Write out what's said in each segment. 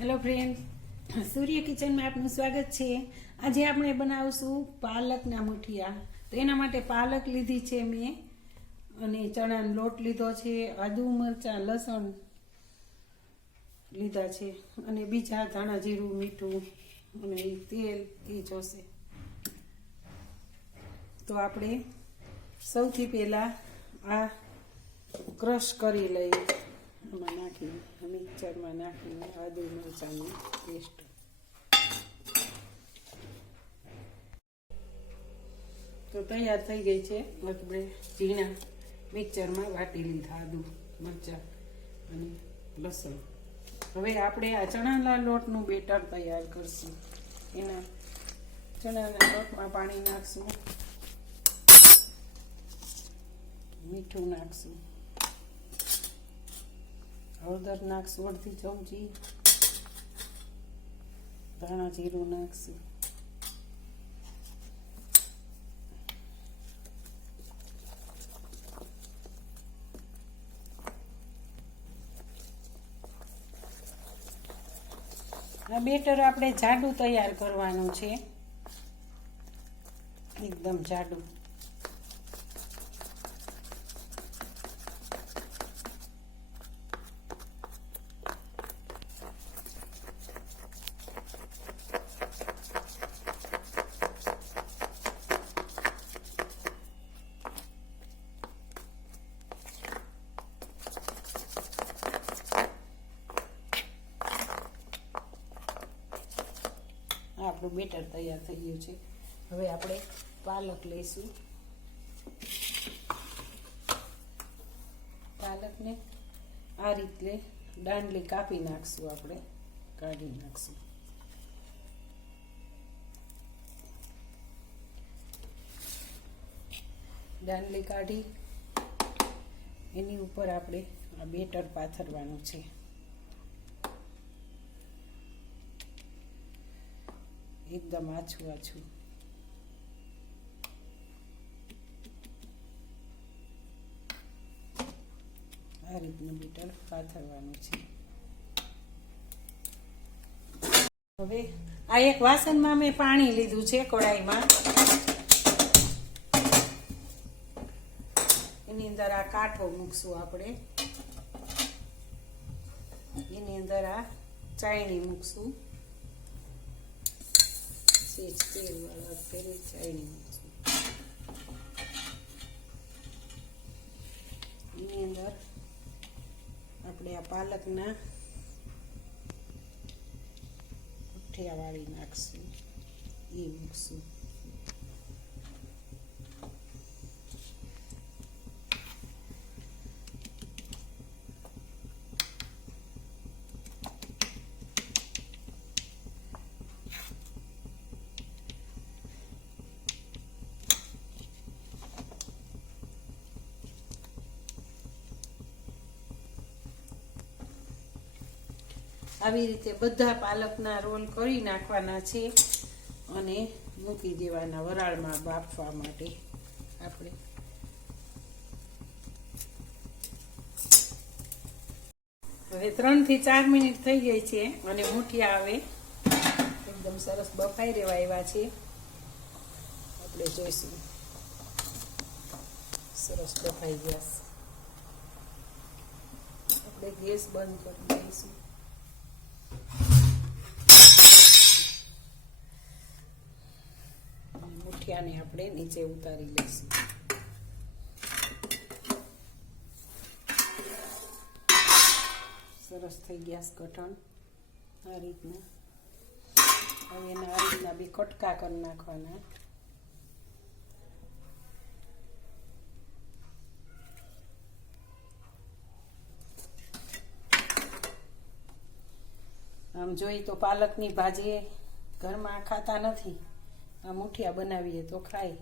Hello friend, સૂર્ય કિચનમાં આપનું સ્વાગત છે. આજે આપણે બનાવશું પાલકના મુઠિયા. તો એના માટે પાલક લીધી છે મેં, અને ચણાનો લોટ લીધો છે, આદુ મરચાં લસણ લીધા છે, અને બીજા ધાણા જીરું મીઠું અને તેલ એ જોશે. તો આપણે સૌથી પહેલાં આ ક્રશ કરી લઈએ, આમાં નાખીને મિક્સરમાં નાખીને આદુ મરચાંની પેસ્ટ. તો તૈયાર થઈ ગઈ છે. આપણે ઝીણા મિક્સરમાં વાટી લીધા આદુ મરચાં અને લસણ. હવે આપણે આ ચણાના લોટનું બેટર તૈયાર કરશું. એના ચણાના લોટમાં પાણી નાખશું, મીઠું નાખશું, હળદર નાખશું અડધી ચમચી, ધાણા જીરું નાખશું, આ બેટર આપણે જાડું તૈયાર કરવાનું છે, એકદમ જાડું. આપણું બેટર તૈયાર થઈ ગયું છે. હવે આપણે પાલક લઈશું. પાલકને આ રીતે દાંડલી કાપી નાખશું, આપણે કાઢી નાખશું. દાંડલી કાઢી એની ઉપર આપણે આ બેટર પાથરવાનું છે. એકદમ આછું આછું. આ રીતનું બેટર પાથરવાનું છે. હવે આ એક વાસણમાં મેં પાણી લીધું છે, કઢાઈમાં. એની અંદર આ કાઠો મૂકશું આપણે. એની અંદર આ ચાયણી મૂકશું, તેલ વાળા તેલ ચાયણી મૂકશું. એની અંદર આપણે આ પાલકના મુઠિયા વાળી નાખશું, એ મૂકશું. આવી રીતે બધા પાલકના રોલ કરી નાખવાના છે અને મૂકી દેવાના વરાળમાં બાફવા માટે. આપણે હવે 3 થી 4 મિનિટ થઈ ગઈ છે અને મુઠિયા હવે એકદમ સરસ બફાઈ રહેવા એવા છે. આપણે જોઈશું. સરસ બફાઈ ગયા. આપણે ગેસ બંધ કરી દઈશું. મુઠિયાને આપણે નીચે ઉતારી લઈશું. સરસ થઈ ગયા કઠણ આ રીતના. હવે એના આ રીતના બી કટકા કરી નાખવાના. આમ જોઈ તો પાલકની ભાજી ઘરમાં ખાતા નથી, આ મુઠિયા બનાવીએ તો ખાય.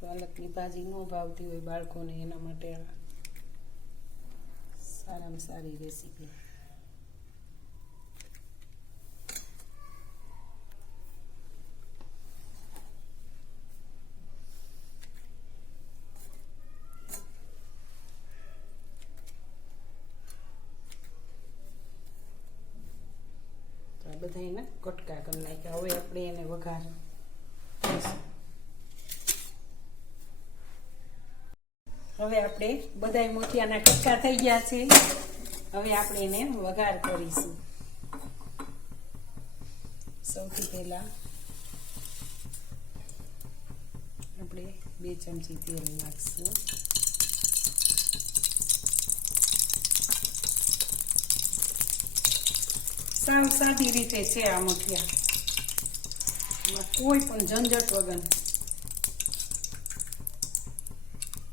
પાલકની ભાજી ન ભાવતી હોય બાળકોને, એના માટે સારામાં સારી રેસીપી. બધા એના કટકા કરી નાખ્યા. હવે આપણે એને વઘાર કરીશું. હવે આપણે બધા મોતિયાના કટકા થઈ ગયા છે. હવે આપણે એને વઘાર કરીશું. સૌથી પહેલા આપણે 2 ચમચી તેલ નાખશું. સાવ સાદી રીતે છે આ મઠિયા, કોઈ પણ ઝંઝટ વગર.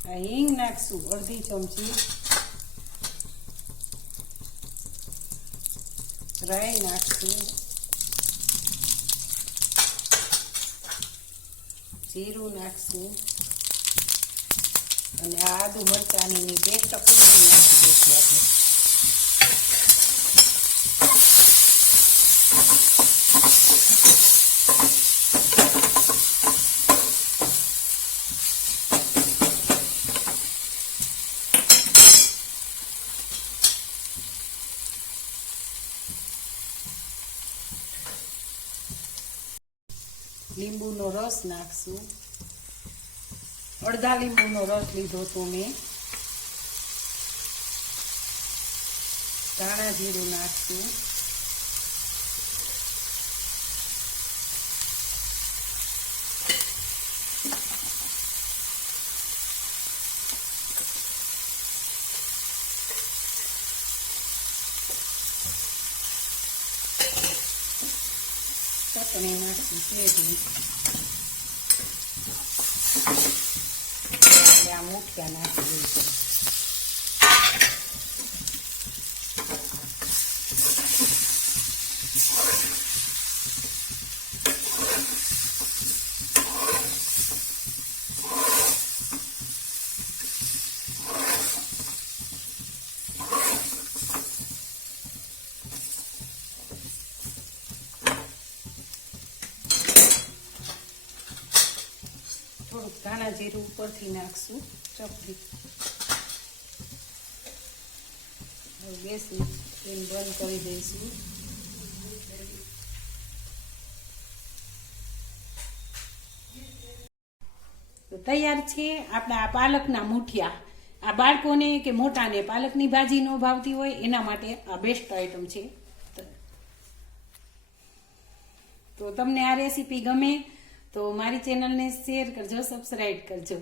આ હિંગ નાખશું અડધી ચમચી, રાઈ નાખશું, જીરું નાખશું અને આ આદુ મરચાંની પેસ્ટ પૂરી નાખી દઈશું આપણે. લીંબુનો રસ નાખશું. અડધા લીંબુનો રસ લીધો તો મેં. ધાણા જીરું નાખશું. ચટણી નાખશું સેજની. આપણે આ મુઠિયા નાખી દઈશું. થોડુંક ધાણા જીરું ઉપરથી નાખશું ચપટી. ગેસની ફ્લેમ બંધ કરી દઈશું. તો તૈયાર છે આપણા આ પાલકના મુઠિયા. આ બાળકોને કે મોટાને પાલકની ભાજી ન ભાવતી હોય એના માટે આ બેસ્ટ આઈટમ છે. તો તમને આ રેસીપી ગમે તો મારી ચેનલને શેર કરજો, સબસ્ક્રાઈબ કરજો.